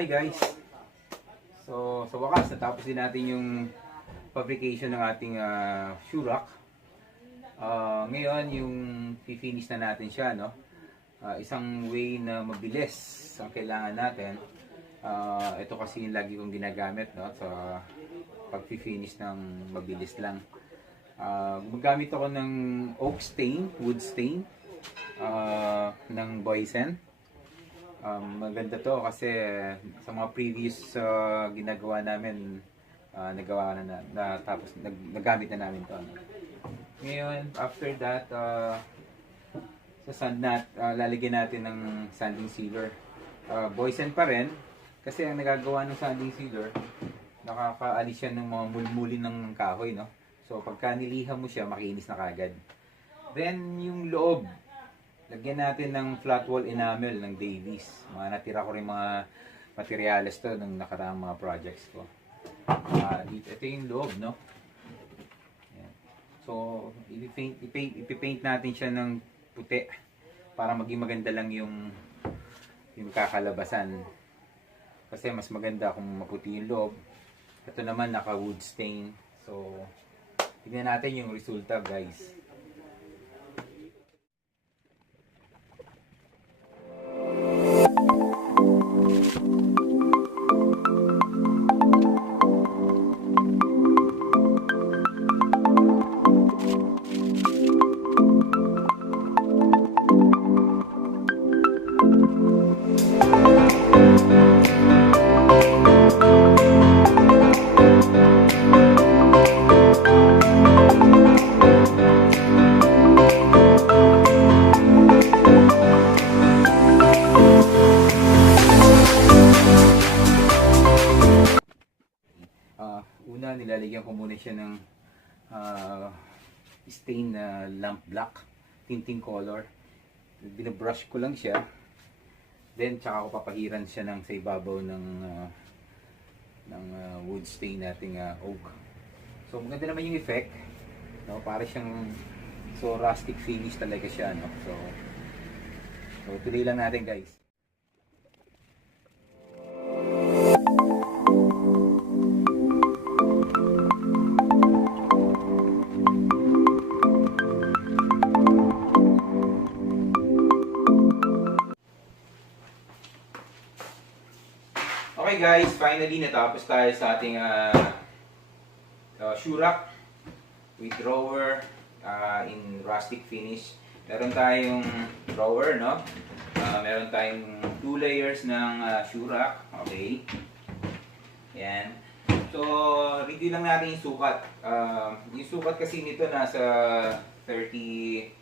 Hi guys! So sa wakas natapos din natin yung fabrication ng ating shoe rack. Ngayon yung finish na natin siya, no? Isang way na mabilis ang kailangan natin. Ito kasi yung lagi kong ginagamit, no? Sa pag-finish ng mabilis lang. Gumagamit ako ng oak stain, wood stain ng Boysen. Maganda to kasi sa mga previous ginagawa namin, nagawa na tapos nagamit na namin to. Ngayon, after that, sa sand lalagyan natin ng sanding sealer. Boysen pa rin kasi ang nagagawa ng sanding sealer, nakakaalis siya ng mga mulmulin ng kahoy, no? So pagka niliham mo siya, makinis na kagad. Then yung loob, lagyan natin ng flat wall enamel ng Davies. Natira ko rin mga materials to ng nakaraang mga projects ko. Ito yung loob, no? Ayan. So, ipipaint natin siya ng puti para maging maganda lang yung kakalabasan. Kasi mas maganda kung maputi yung loob. Ito naman naka wood stain. So, tignan natin yung resulta, guys. Una, nilalagyan ko muna siya ng stain na lamp black, tinting color. Binabrush ko lang siya. Then, tsaka ko papahiran siya sa ibabaw ng wood stain nating oak. So, maganda naman yung effect. No? Para siyang rustic finish talaga siya. No? So tuloy lang natin, guys. Okay guys, finally natapos tayo sa ating shoe rack with drawer in rustic finish. Meron tayong drawer, no? Meron tayong 2 layers ng shoe rack. Okay. Yan. So, review lang natin yung sukat. Yung sukat kasi nito nasa 32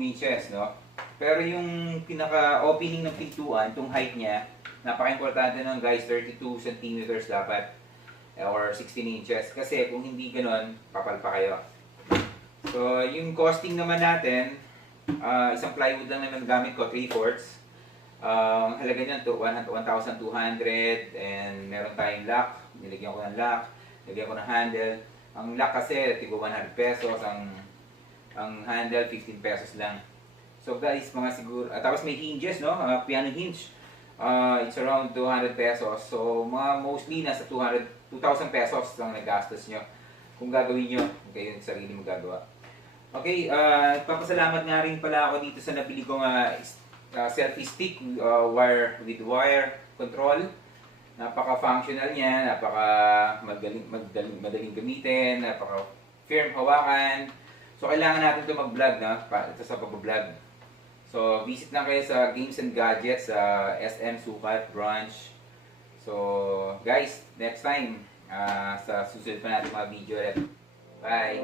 inches, no? Pero yung pinaka-opening ng pintuan, itong height niya, napaka-importante nun guys, 32 centimeters dapat or 16 inches kasi kung hindi ganoon, papal pa kayo. So yung costing naman natin, isang plywood lang naman gamit ko, 3/4. Ang halaga niyan to 1,200 and meron tayong lock, nilagyan ko ng lock, nilagyan ko ng handle. Ang lock kasi tigo 100 pesos, ang handle 15 pesos lang. So guys, mga siguro, tapos may hinges, no? Piano hinge. It's around 200 pesos. So, mostly nasa 2,000 pesos ang nagastos nyo kung gagawin nyo. Kayo yung sarili mo gagawa. Okay, papasalamat nga rin pala ako dito sa nabili kong selfie stick with wire control. Napaka-functional niya, madaling gamitin, napaka-firm hawakan. So, kailangan natin ito mag-vlog, ito sa pag-vlog. So, visit lang kayo sa Games and Gadgets sa SM Sukat Branch. So, guys, next time, sa susunod pa natin mga video ulit. Bye!